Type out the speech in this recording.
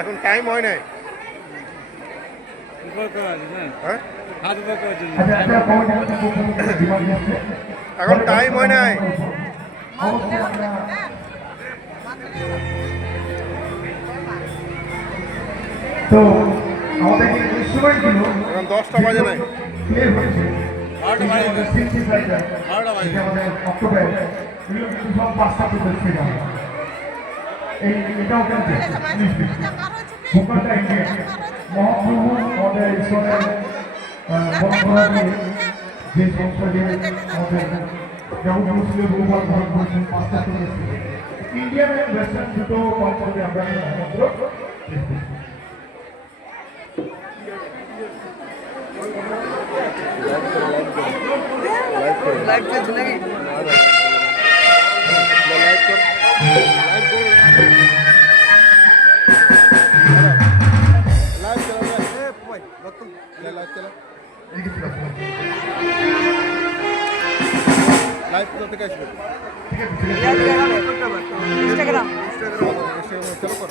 এখন টাইম হয় নাই, এখন টাইম হয় নাই। তো আমাদের ইনস্ট্রুমেন্ট গুলো এখন 10টা বাজে নাই। অক্টোবর এগুলো কিন্তু সব 5টা প্রদর্শিত হবে। এটাও কিন্তু ভূপালটা ইন্ডিয়া মহাপ্রভু আমাদের ঈশ্বরের যে সংসদে আমাদের যেমন মুসলিম ভূপাল ভারত বলছেন 5টা প্রদর্শিত ইন্ডিয়ান এবং ওয়েস্টার্ন দুটো কনসেপ্টে আমরা মাত্র লাইভ চলছে নাকি? লাইভ কোথা থেকে আসবে? ইনস্টাগ্রাম ইনস্টাগ্রাম চালু কর।